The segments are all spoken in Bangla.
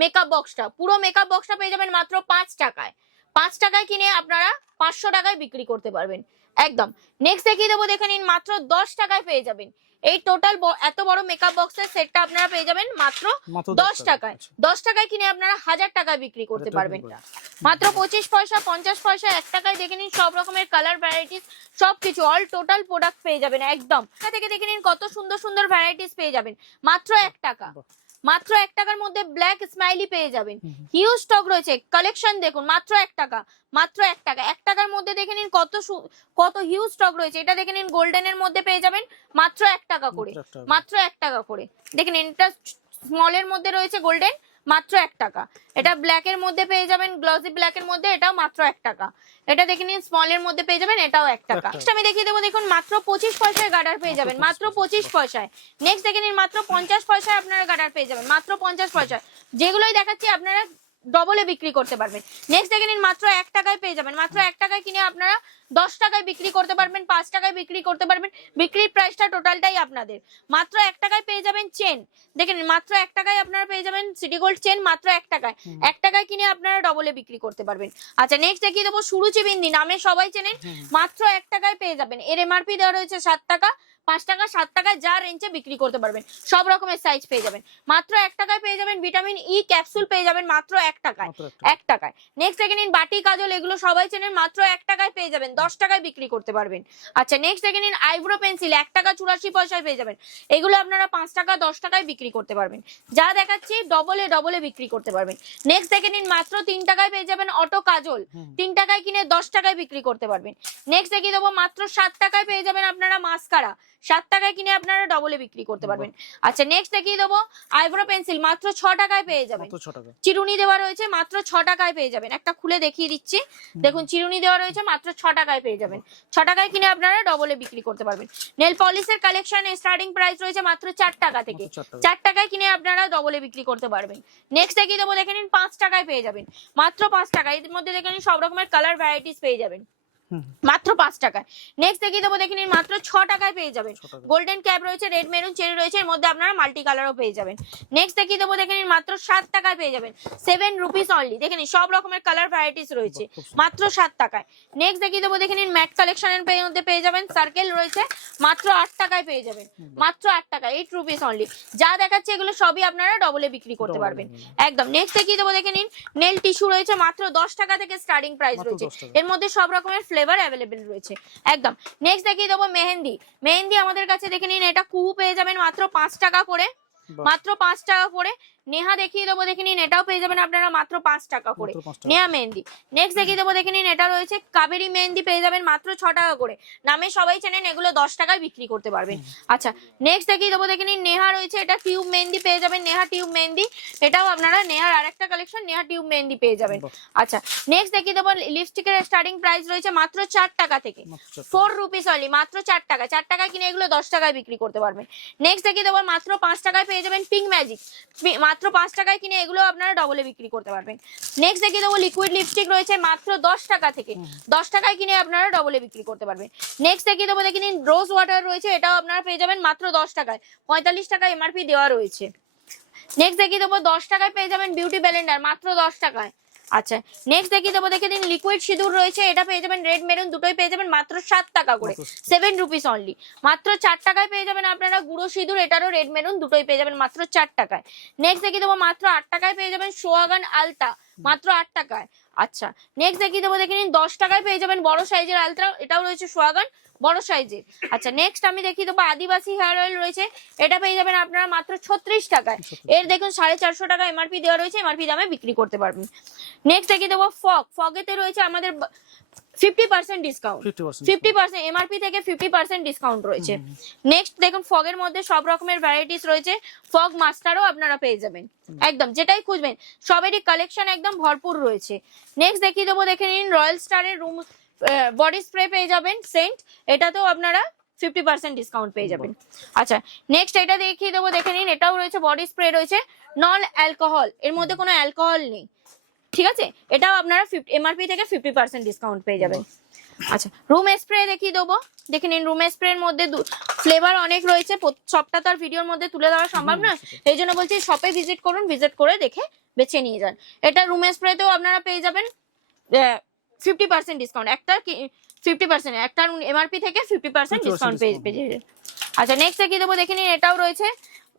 মেকআপ বক্সটা, পুরো মেকআপ বক্সটা পেয়ে যাবেন মাত্র 5 টাকায়। 5 টাকায় কিনে আপনারা 500 টাকায় বিক্রি করতে পারবেন একদম। নেক্সট দেখিয়ে দেবো, দেখে নিন মাত্র 10 টাকায় পেয়ে যাবেন এই টোটাল এত বড় মেকআপ বক্সের সেটটা আপনারা পেয়ে যাবেন মাত্র 10 টাকায়। 10 টাকায় কিনে আপনারা 1000 টাকায় বিক্রি করতে পারবেন মাত্র 25 পয়সা, 50 পয়সা, 1 টাকায়। দেখে নিন সব রকমের কালার ভ্যারাইটিস সবকিছু অল টোটাল প্রোডাক্ট পেয়ে যাবেন একদম। এখান থেকে দেখে নিন কত সুন্দর সুন্দর ভ্যারাইটিস পেয়ে যাবেন মাত্র 1 টাকা। মাত্র 1 টাকার মধ্যে ব্ল্যাক স্মাইলি পেয়ে যাবেন, হিউজ স্টক রয়েছে, কালেকশন দেখুন মাত্র 1 টাকা। মাত্র 1 টাকা, 1 টাকার মধ্যে দেখে নিন কত হিউজ স্টক রয়েছে। এটা দেখে নিন গোল্ডেনের মধ্যে পেয়ে যাবেন মাত্র 1 টাকা করে, মাত্র 1 টাকা করে। দেখে নিন এটা স্মলের মধ্যে রয়েছে গোল্ডেন, মাত্র 1 টাকা। এটা ব্ল্যাক এর মধ্যে পেয়ে যাবেন, গ্লসি ব্ল্যাক এর মধ্যে, এটাও মাত্র 1 টাকা। এটা দেখে নিন স্মলের মধ্যে পেয়ে যাবেন, এটাও 1 টাকা। নেক্সট আমি দেখিয়ে দেবো, দেখুন মাত্র 25 পয়সায় গার্ডার পেয়ে যাবেন, মাত্র 25 পয়সায়। নেক্সট দেখে নিন মাত্র 50 পয়সায় আপনারা গার্ডার পেয়ে যাবেন, মাত্র 50 পয়সায়। যেগুলোই দেখাচ্ছি আপনারা ডবলে বিক্রি করতে পারবেন। নেক্সট দেখে নিন মাত্র 1 টাকায় পেয়ে যাবেন, মাত্র 1 টাকায় কিনে আপনারা 10 টাকায় বিক্রি করতে পারবেন, 5 টাকায় বিক্রি করতে পারবেন। বিক্রির প্রাইসটা টোটালটাই আপনাদের। মাত্র 1 টাকায় পেয়ে যাবেন চেন, দেখেন মাত্র 1 টাকায় আপনারা পেয়ে যাবেন সিটি গোল্ড চেন মাত্র 1 টাকায়। 1 টাকায় কিনে আপনারা ডবলে বিক্রি করতে পারবেন। আচ্ছা নেক্সট দেখিয়ে দেবো সুরুচি বিন্দি, নামে সবাই চেনেন, মাত্র 1 টাকায় পেয়ে যাবেন। এর এমআরপি দেওয়া রয়েছে 7 টাকা, 5 টাকা, 7 টাকায় যা রেঞ্জে বিক্রি করতে পারবেন। সব রকমের সাইজ পেয়ে যাবেন। মাত্র 1 টাকায় পেয়ে যাবেন ভিটামিন ই ক্যাপসুল পেয়ে যাবেন মাত্র 1 টাকায়, 1 টাকায়। নেক্সট দেখে নিন বাটি কাজল, এগুলো সবাই চেনেন, মাত্র 1 টাকায় পেয়ে যাবেন, 10 টাকায় বিক্রি করতে পারবেন। আচ্ছা নেক্সট দেখে নিন আইব্রো পেন্সিল 1 টাকা 84 পয়সায় পেয়ে যাবেন। এগুলো আপনারা 5 টাকা 10 টাকায় বিক্রি করতে পারবেন। যা দেখাচ্ছি ডবলে বিক্রি করতে পারবেন। নেক্সট দেখে নিন মাত্র 3 টাকায় পেয়ে যাবেন অটো কাজল, 3 টাকায় কিনে 10 টাকায় বিক্রি করতে পারবেন। নেক্সট দেখিয়ে দেবো মাত্র 7 টাকায় পেয়ে যাবেন আপনারা মাস্কারা, 7 টাকায় কিনে আপনারা ডবলে বিক্রি করতে পারবেন। আচ্ছা নেক্সট দেখিয়ে দেবো আইব্রো পেন্সিল মাত্র 6 টাকায় পেয়ে যাবেন। চিরুনি দেওয়া রয়েছে মাত্র 6 টাকায় পেয়ে যাবেন। একটা খুলে দেখিয়ে দিচ্ছি, দেখুন চিরুনি দেওয়া রয়েছে মাত্র 6 টাকায় পেয়ে যাবেন। 6 টাকায় কিনে আপনারা ডবলে বিক্রি করতে পারবেন। নেল পলিশের কালেকশন স্টার্টিং প্রাইস রয়েছে মাত্র 4 টাকা থেকে, 4 টাকায় কিনে আপনারা ডবলে বিক্রি করতে পারবেন। নেক্সট দেখিয়ে দেবো, দেখে নিন 5 টাকায় পেয়ে যাবেন, মাত্র 5 টাকা। এর মধ্যে দেখে নিন সব রকমের কালার ভ্যারাইটিস পেয়ে যাবেন মাত্র 5 টাকায়। নেক্সট দেখিয়ে দেবো, দেখে নিন মাত্র 6 টাকায় পেয়ে যাবেন। গোল্ডেন ক্যাপ রয়েছে, রেড মেরুন চেরি রয়েছে, এর মধ্যে আপনারা মাল্টি কালারও পেয়ে যাবেন। নেক্সট দেখিয়ে দেবো, দেখে নিন মাত্র 7 টাকায় পেয়ে যাবেন, 7 রুপিস অনলি। দেখে নিন সব রকমের কালার ভ্যারাইটিস রয়েছে মাত্র 7 টাকায়। নেক্সট দেখিয়ে দেবো, দেখে নিন ম্যাট কালেকশনের মধ্যে পেয়ে যাবেন, সার্কেল রয়েছে মাত্র 8 টাকায় পেয়ে যাবেন, মাত্র 8 টাকা, 8 রুপিস অনলি। যা দেখাচ্ছে এগুলো সবই আপনারা ডবলে বিক্রি করতে পারবেন একদম। নেক্সট দেখিয়ে দেবো, দেখে নিন নেল টিস্যু রয়েছে মাত্র 10 টাকা থেকে স্টার্টিং প্রাইস রয়েছে, এর মধ্যে সব রকমের ফ্লেভার অ্যাভেলেবেল রয়েছে একদম। নেক্সট দেখিয়ে দেবো মেহেন্দি, মেহেন্দি আমাদের কাছে দেখে নিন এটা কুহু পেয়ে যাবেন মাত্র 5 টাকা করে, মাত্র 5 টাকা করে। নেহা দেখিয়ে দেবো, দেখে নিন এটাও পেয়ে যাবেন আপনারা মাত্র 5 টাকা করে, নেহা মেহেন্দি। নেক্সট দেখিয়ে দেবো, দেখে নিন এটা রয়েছে কাবেরি মেহেন্দি পেয়ে যাবেন মাত্র 6 টাকা করে, নামে সবাই চেনেন, এগুলো 10 টাকায় বিক্রি করতে পারবেন। আচ্ছা নেক্সট দেখিয়ে দেবো, দেখে নিন নেহা রয়েছে, এটা টিউব মেহেন্দি পেয়ে যাবেন, নেহা টিউব মেহেন্দি, এটাও আপনারা নেহার আরেকটা কালেকশন নেহা টিউব মেহেন্দি পেয়ে যাবেন। আচ্ছা নেক্সট দেখিয়ে দেবো লিপস্টিকের স্টার্টিং প্রাইস রয়েছে মাত্র 4 টাকা থেকে, 4 রুপিস অনলি, মাত্র 4 টাকা। 4 টাকায় কিনে এগুলো 10 টাকায় বিক্রি করতে পারবেন। নেক্সট দেখিয়ে দেবো মাত্র 5 টাকায় পেয়ে যাবেন পিঙ্ক ম্যাজিক, মাত্র 5 টাকায় কিনে এগুলো আপনারা ডবলে বিক্রি করতে পারবেন। নেক্সট দেখিয়ে দেবো লিকুইড লিপস্টিক রয়েছে মাত্র 10 টাকা থেকে, 10 টাকায় কিনে আপনারা ডবলে বিক্রি করতে পারবেন। নেক্সট দেখিয়ে দেবো, দেখে নিন রোজ ওয়াটার রয়েছে, এটাও আপনারা পেয়ে যাবেন মাত্র 10 টাকায়, 45 টাকা এমআরপি দেওয়া রয়েছে। নেক্সট দেখিয়ে দেবো 10 টাকায় পেয়ে যাবেন বিউটি ব্লেন্ডার মাত্র 10 টাকায়। আচ্ছা নেক্সট দেখিয়ে দেবো, দেখে দিন লিকুইড সিঁদুর রয়েছে, এটা পেয়ে যাবেন রেড মেরুন দুটোই পেয়ে যাবেন মাত্র 7 টাকা করে, 7 রুপিস অনলি। মাত্র 4 টাকায় পেয়ে যাবেন আপনারা গুঁড়ো সিঁদুর, এটারও রেড মেরুন দুটোই পেয়ে যাবেন মাত্র 4 টাকায়। নেক্সট দেখিয়ে দেবো মাত্র 8 টাকায় পেয়ে যাবেন সোয়াগান আলতা, মাত্র 8 টাকায়। আচ্ছা নেক্সট দেখিয়ে দেবো, দেখে নিন 10 টাকায় পেয়ে যাবেন বড় সাইজের আলতা, এটাও রয়েছে সোয়াগান বড় সাইজের। আচ্ছা নেক্সট আমি দেখিয়ে দেবো আদিবাসী হেয়ার অয়েল রয়েছে, এটা পেয়ে যাবেন আপনারা মাত্র 36 টাকায়, এর দেখুন 450 টাকা এমআরপি দেওয়া রয়েছে, এমআরপি দামে বিক্রি করতে পারবেন। নেক্সট দেখিয়ে দেবো ফগেতে রয়েছে আমাদের 50% ডিসকাউন্ট, 50% এমআরপি থেকে 50% ডিসকাউন্ট রয়েছে। নেক্সট দেখুন ফগের মধ্যে সব রকমের ভ্যারাইটিস রয়েছে, ফগ মাস্টারও আপনারা পেয়ে যাবেন একদম, যেটাই খুঁজবেন সবেরই কালেকশন একদম ভরপুর রয়েছে। নেক্সট দেখিয়ে দেবো, দেখে নিন রয়্যাল স্টারের রুম বডি স্প্রে পেয়ে যাবেন সেন্ট, এটাতেও আপনারা 50% ডিসকাউন্ট পেয়ে যাবেন। আচ্ছা নেক্সট এটা দেখিয়ে দেবো, দেখে নিন এটাও রয়েছে বডি স্প্রে রয়েছে নন অ্যালকোহল, এর মধ্যে কোনো অ্যালকোহল নেই, ঠিক আছে, এটাও আপনারা এমআরপি থেকে 50% ডিসকাউন্ট পেয়ে যাবেন। আচ্ছা রুম স্প্রে দেখিয়ে দেবো, দেখে নিন রুম স্প্রের মধ্যে ফ্লেভার অনেক রয়েছে, সবটা তো আর ভিডিওর মধ্যে তুলে দেওয়া সম্ভব নয়, এই জন্য বলছি শপে ভিজিট করুন, ভিজিট করে দেখে বেছে নিয়ে যান। এটা রুম স্প্রেতেও আপনারা পেয়ে যাবেন 50% ডিসকাউন্ট, একটা 50%, একটা এমআরপি থেকে 50% ডিসকাউন্ট পেয়ে যাবেন। আচ্ছা নেক্সট দেখিয়ে দেবো, দেখে নিন এটাও রয়েছে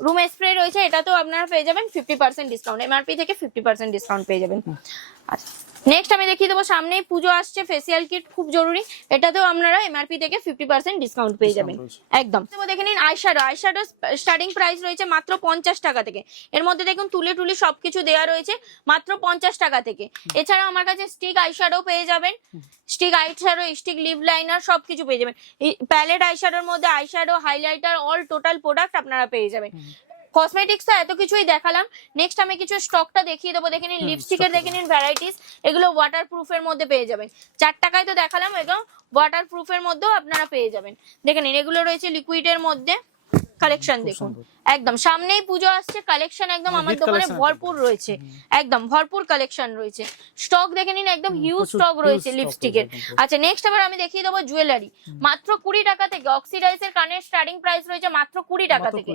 রুম স্প্রে রয়েছে, এটাতেও আপনারা পেয়ে যাবেন 50% ডিসকাউন্ট, এমআরপি থেকে 50% ডিসকাউন্ট পেয়ে যাবেন। আচ্ছা নেক্সট আমি দেখিয়ে দেবো, সামনেই পুজো আসছে, ফেসিয়াল কিট খুব জরুরি, এটাতেও আপনারা এমআরপি থেকে 50% ডিসকাউন্ট পেয়ে যাবেন একদম। দেখে নিন আইশ্যাডো, আইশ্যাডো স্টার্টিং প্রাইস রয়েছে মাত্র 50 টাকা থেকে, এর মধ্যে দেখুন তুলি টুলি সবকিছু দেওয়া রয়েছে মাত্র 50 টাকা থেকে। এছাড়াও আমার কাছে স্টিক আইশ্যাডো পেয়ে যাবেন, stick eyeshadow, stick lip liner সবকিছু পেয়ে যাবেন। প্যালেট আইশ্যাডোর মধ্যে eyeshadow, highlighter, all total product আপনারা পেয়ে যাবেন। কসমেটিক্স তো এত কিছুই দেখালাম, নেক্সট আমি কিছু স্টকটা দেখিয়ে দেবো, দেখে নিন লিপস্টিকের দেখে নিন ভ্যারাইটিস, এগুলো ওয়াটার প্রুফের মধ্যে পেয়ে যাবেন, 4 টাকায় তো দেখালাম, এগুলো ওয়াটার প্রুফের মধ্যেও আপনারা পেয়ে যাবেন। দেখে নিন এগুলো রয়েছে লিকুইডের মধ্যে, কালেকশন দেখুন একদম, সামনেই পুজো আসছে, কালেকশন একদম আমার দোকানে ভরপুর রয়েছে, একদম ভরপুর কালেকশন রয়েছে, স্টক দেখে নিন একদম হিউজ স্টক রয়েছে লিপস্টিকের। আচ্ছা নেক্সট আবার আমি দেখিয়ে দেবো জুয়েলারি, মাত্র 20 টাকা থেকে অক্সিডাইজের কানের স্টার্টিং প্রাইস রয়েছে মাত্র 20 টাকা থেকে,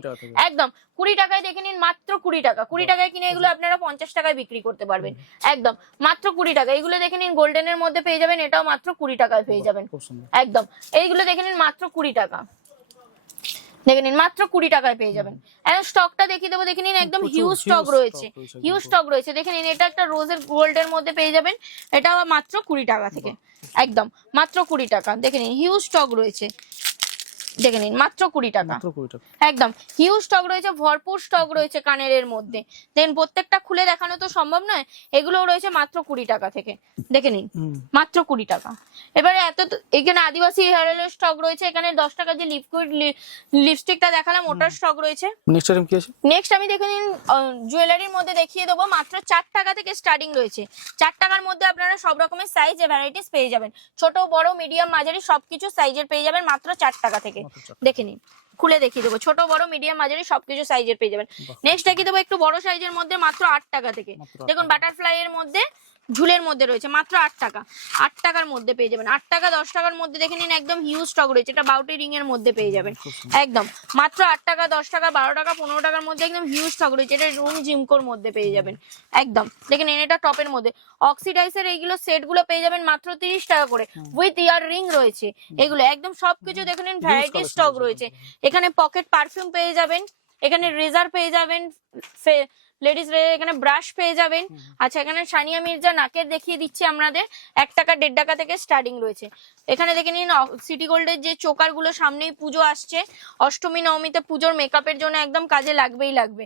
একদম 20 টাকায় দেখে নিন, মাত্র 20 টাকা, 20 টাকায় কিনে এগুলো আপনারা 50 টাকায় বিক্রি করতে পারবেন একদম মাত্র 20 টাকা। এগুলো দেখে নিন গোল্ডেনের মধ্যে পেয়ে যাবেন, এটাও মাত্র 20 টাকায় পেয়ে যাবেন একদম, এইগুলো দেখে নিন মাত্র 20 টাকা, দেখে নিন মাত্র 20 টাকায় পেয়ে যাবেন। এখন স্টকটা দেখিয়ে দেবো, দেখে নিন একদম হিউজ স্টক রয়েছে, হিউজ স্টক রয়েছে, দেখে নিন এটা একটা রোজের গোল্ডের মধ্যে পেয়ে যাবেন, এটা মাত্র 20 টাকা থেকে একদম মাত্র 20 টাকা, দেখে নিন হিউজ স্টক রয়েছে, দেখে নিন মাত্র 20 টাকা একদম হিউজ স্টক রয়েছে, ভরপুর স্টক রয়েছে কানের এর মধ্যে, দেন প্রত্যেকটা খুলে দেখানো তো সম্ভব নয়, এগুলোও রয়েছে মাত্র 20 টাকা থেকে, দেখে নিন মাত্র 20 টাকা। এবারে এখানে আদিবাসী হেয়ার অয়েলের স্টক রয়েছে, এখানে 10 টাকা যে লিকুইড লিপস্টিকটা দেখালাম ওটার স্টক রয়েছে। নেক্সট আমি দেখে নিন জুয়েলারির মধ্যে দেখিয়ে দেবো, মাত্র 4 টাকা থেকে স্টার্টিং রয়েছে, 4 টাকার মধ্যে আপনারা সব রকমের সাইজ ভ্যারাইটিস পেয়ে যাবেন, ছোট বড় মিডিয়াম মাঝারি সবকিছু সাইজের পেয়ে যাবেন মাত্র 4 টাকা থেকে, দেখে নিন খুলে দেখিয়ে দেবো, ছোট বড় মিডিয়াম মাঝারি সবকিছু সাইজের পেয়ে যাবেন। নেক্সট দেখিয়ে দেবো একটু বড় সাইজের মধ্যে মাত্র 8 টাকা থেকে, দেখুন বাটারফ্লাই এর মধ্যে ঝুলের মধ্যে রয়েছে মাত্র 8 টাকা, 8 টাকার মধ্যে পেয়ে যাবেন, 8 টাকা 10 টাকার মধ্যে দেখে নিন একদম হিউজ স্টক রয়েছে, এটা বাউটি রিং এর মধ্যে পেয়ে যাবেন একদম মাত্র 8 টাকা 10 টাকা 12 টাকা 15 টাকার মধ্যে একদম হিউজ স্টক রয়েছে, এটা রুম জিমকোর মধ্যে পেয়ে যাবেন একদম, দেখে নিন এটা টপের মধ্যে। অক্সিডাইজের এইগুলো সেট গুলো পেয়ে যাবেন মাত্র 30 টাকা করে, উইথ ইয়ার রিং রয়েছে, এগুলো একদম সবকিছু দেখে নিন ভ্যারাইটি স্টক রয়েছে, এখানে পকেট পারফিউম পেয়ে যাবেন, এখানে রেজার পেয়ে যাবেন, লেডিস এখানে ব্রাশ পেয়ে যাবেন। আচ্ছা এখানে সানিয়া মির্জা নাকের দেখিয়ে দিচ্ছি আপনাদের, 1 টাকা 1.5 টাকা থেকে স্টার্টিং রয়েছে। এখানে দেখে নিন সিটি গোল্ডের যে চোকার গুলো, সামনেই পুজো আসছে, অষ্টমী নবমীতে পুজোর মেকআপের জন্য একদম কাজে লাগবেই লাগবে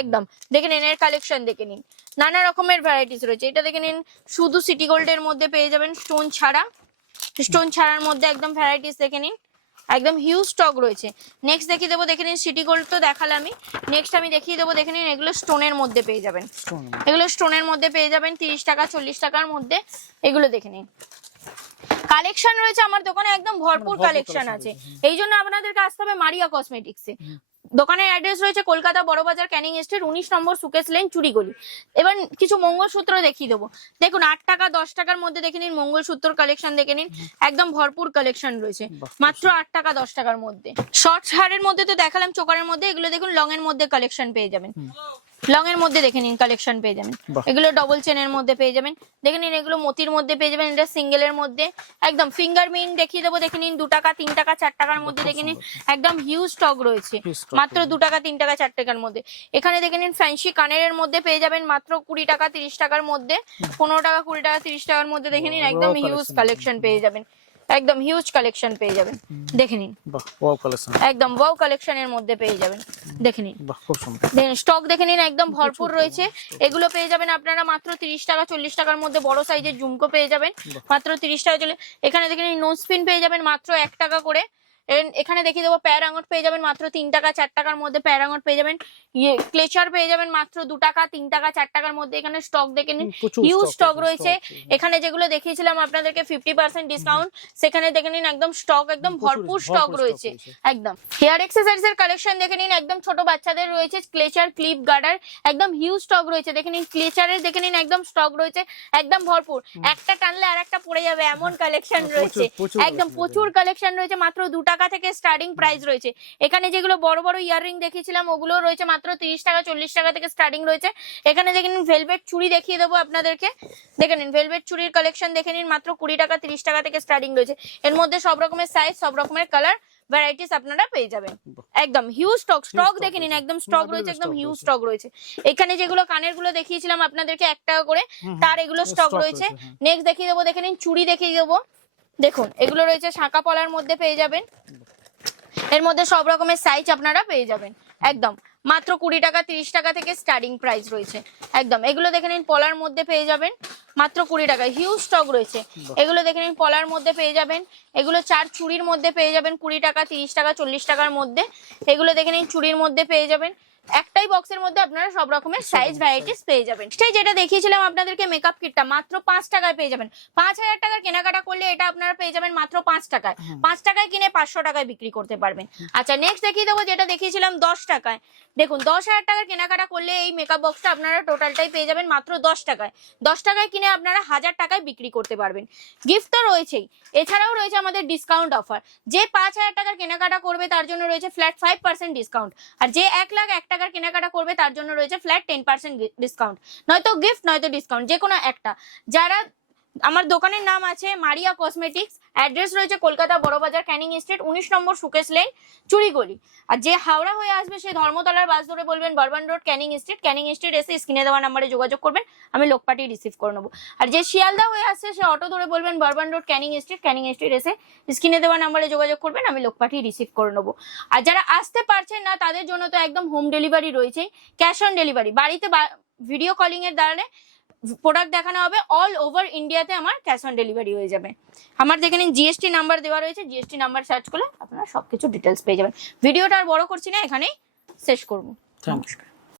একদম, দেখে নিন এর কালেকশন দেখে নিন, নানা রকমের ভ্যারাইটিস রয়েছে। এটা দেখে নিন শুধু সিটি গোল্ডের মধ্যে পেয়ে যাবেন, স্টোন ছাড়ার মধ্যে একদম ভ্যারাইটিস দেখে নিন, একদম হিউজ স্টক রয়েছে। নেক্সট দেখিয়ে দেবো, দেখে নিন সিটি গোল্ড তো দেখালামই, নেক্সট আমি দেখিয়ে দেবো, দেখে নিন এগুলো স্টোনের মধ্যে পেয়ে যাবেন, এগুলো স্টোনের মধ্যে পেয়ে যাবেন 30 টাকা 40 টাকার মধ্যে, এগুলো দেখে নিন কালেকশন রয়েছে আমার দোকানে একদম ভরপুর কালেকশন আছে, এই জন্য আপনাদেরকে আসতে হবে মারিয়া কসমেটিক্সে। দোকানের অ্যাড্রেস রয়েছে কলকাতা বড়বাজার ক্যানিং স্ট্রিট 19 নম্বর সুকেশ লেন চুরিগলি। এবার কিছু মঙ্গলসূত্র দেখিয়ে দেবো, দেখুন 8 টাকা 10 টাকার মধ্যে দেখে নিন মঙ্গলসূত্র কালেকশন দেখে নিন, একদম ভরপুর কালেকশন রয়েছে মাত্র 8 টাকা 10 টাকার মধ্যে। শর্ট হারের মধ্যে তো দেখালাম চোকারের মধ্যে, এগুলো দেখুন লং এর মধ্যে কালেকশন পেয়ে যাবেন, লং এর মধ্যে দেখে নিন কালেকশন পেয়ে যাবেন, এগুলো ডবল চেনের মধ্যে পেয়ে যাবেন, দেখে নিন এগুলো মতির মধ্যে পেয়ে যাবেন, এটা সিঙ্গেল এর মধ্যে একদম। ফিঙ্গার প্রিন্ট দেখিয়ে দেবো, দেখে নিন 2 টাকা 3 টাকা 4 টাকার মধ্যে দেখে নিন, একদম হিউজ স্টক রয়েছে মাত্র 2 টাকা 3 টাকা 4 টাকার মধ্যে। এখানে দেখে নিন ফ্যান্সি কানের মধ্যে পেয়ে যাবেন মাত্র 20 টাকা 30 টাকার মধ্যে, 15 টাকা 20 টাকা 30 টাকার মধ্যে দেখে নিন, একদম হিউজ কালেকশন পেয়ে যাবেন, একদম হিউজ কালেকশন পেয়ে যাবেন, দেখে নিন একদম ওয়াও কালেকশনের মধ্যে পেয়ে যাবেন, দেখে নিন স্টক দেখে নিন একদম ভরপুর রয়েছে। এগুলো পেয়ে যাবেন আপনারা মাত্র 30 টাকা 40 টাকার মধ্যে, বড় সাইজের ঝুমকো পেয়ে যাবেন মাত্র 30 টাকা চলে। এখানে দেখে নিন নোজ পিন পেয়ে যাবেন মাত্র 1 টাকা করে, এখানে দেখিয়ে দেবো প্যার আঙট পেয়ে যাবেন মাত্র 3 টাকা 4 টাকার মধ্যে, প্যার আঙট পেয়ে যাবেন, ক্লেচার পেয়ে যাবেন মাত্র 2 টাকা 3 টাকা 4 টাকার মধ্যে। এখানে স্টক দেখে নিন, হিউজ স্টক রয়েছে। এখানে যেগুলো দেখিয়েছিলাম আপনাদেরকে 50% ডিসকাউন্ট, সেখানে দেখে নিন একদম স্টক একদম ভরপুর স্টক রয়েছে একদম। হেয়ার এক্সারসাইজ এর কালেকশন দেখে নিন, একদম ছোট বাচ্চাদের রয়েছে ক্লেচার, ক্লিপ, গার্ডার, একদম হিউজ স্টক রয়েছে। দেখে নিন ক্লেচারের দেখে নিন একদম স্টক রয়েছে একদম ভরপুর, একটা টানলে আর একটা পড়ে যাবে এমন কালেকশন রয়েছে একদম। প্রচুর কালেকশন রয়েছে, মাত্র 2 টাকা থেকে স্টার্টিং প্রাইস রয়েছে। এখানে যেগুলো বড় বড় ইয়াররিং দেখিয়েছিলাম ওগুলো রয়েছে মাত্র 30 টাকা 40 টাকা থেকে স্টার্টিং রয়েছে। এখানে দেখে নিন ভেলভেট চুড়ি দেখিয়ে দেবো আপনাদেরকে, দেখে নিন ভেলভেট চুড়ির কালেকশন দেখে নিন, মাত্র 20 টাকা 30 টাকা থেকে স্টার্টিং রয়েছে। এর মধ্যে সব রকমের সাইজ, সব রকমের কালার ভ্যারাইটিস আপনারা পেয়ে যাবেন একদম। হিউজ স্টক, স্টক দেখে নিন একদম স্টক রয়েছে একদম হিউজ স্টক রয়েছে। এখানে যেগুলো কানের গুলো দেখিয়েছিলাম আপনাদেরকে 1 টাকা করে, তার এগুলো স্টক রয়েছে। নেক্সট দেখিয়ে দেবো, দেখে নিন চুড়ি দেখিয়ে দেবো, দেখুন এগুলো রয়েছে শাঁকা পলার মধ্যে পেয়ে যাবেন। এর মধ্যে সব রকমের সাইজ আপনারা পেয়ে যাবেন একদম, মাত্র 20 টাকা 30 টাকা থেকে স্টার্টিং প্রাইস রয়েছে একদম। এগুলো দেখে নিন পলার মধ্যে পেয়ে যাবেন মাত্র 20 টাকা, হিউজ স্টক রয়েছে। এগুলো দেখে নিন পলার মধ্যে পেয়ে যাবেন, এগুলো 4 চুড়ির মধ্যে পেয়ে যাবেন 20 টাকা 30 টাকা 40 টাকার মধ্যে। এগুলো দেখে নিন চুড়ির মধ্যে পেয়ে যাবেন, একটাই বক্সের মধ্যে আপনারা সব রকমের সাইজ ভ্যারাইটিস পেয়ে যাবেন। সেই যেটা দেখিয়েছিলাম আপনাদেরকে মেকআপ কিটটা মাত্র 5 টাকায় পেয়ে যাবেন। 5000 টাকার কেনাকাটা করলে এটা আপনারা পেয়ে যাবেন মাত্র 5 টাকায়। 5 টাকায় কিনে 500 টাকায় বিক্রি করতে পারবেন। আচ্ছা নেক্সট দেখিয়ে দেবো যেটা দেখিয়েছিলাম 10 টাকায়। দেখুন 10,000 টাকার কেনাকাটা করলে এই মেকআপ বক্সটা আপনারা টোটালটাই পেয়ে যাবেন মাত্র 10 টাকায়। 10 টাকায় কিনে আপনারা 1000 টাকায় বিক্রি করতে পারবেন। গিফট তো রয়েছেই, এছাড়াও রয়েছে আমাদের ডিসকাউন্ট অফার। যে 5000 টাকার কেনাকাটা করবে তার জন্য রয়েছে ফ্ল্যাট 5% ডিসকাউন্ট, আর যে 1,01,000 টাকার কেনাকাটা করবে তার জন্য রয়েছে ফ্ল্যাট 10% ডিসকাউন্ট। নয়তো গিফট নয়তো ডিসকাউন্ট, যে কোনো একটা। যারা আমার দোকানের নাম আছে মারিয়া কসমেটিক্স, অ্যাড্রেস রয়েছে কলকাতা বড়বাজার ক্যানিং স্ট্রিট 19 নম্বর সুকেশ লেন চুরিগলি। আর যে হাওড়া হয়ে আসবে সে ধর্মতলার বাস ধরে বলবেন বারবান রোড ক্যানিং স্ট্রিট এসে স্ক্রিনে দেওয়া নাম্বারে যোগাযোগ করবেন, আমি লোক পাঠিয়ে রিসিভ করে নেবো। আর যে শিয়ালদা হয়ে আসছে সে অটো ধরে বলবেন বারবান রোড ক্যানিং স্ট্রিট এসে স্ক্রিনে দেওয়া নাম্বারে যোগাযোগ করবেন, আমি লোক পাঠিয়ে রিসিভ করে নেবো। আর যারা আসতে পারছেন না তাদের জন্য তো একদম হোম ডেলিভারি রয়েছেই, ক্যাশ অন ডেলিভারি। বাড়িতে ভিডিও কলিং এর দ্বারা প্রোডাক্ট দেখানো হবে, অল ওভার ইন্ডিয়াতে আমার ক্যাশ অন ডেলিভারি হয়ে যাবে। আমার দেখে নিন জিএসটি নাম্বার দেওয়া রয়েছে, জিএসটি নাম্বার সার্চ করলে আপনারা সবকিছু ডিটেলস পেয়ে যাবেন। ভিডিওটা আর বড় করছি না, এখানেই শেষ করবো। নমস্কার।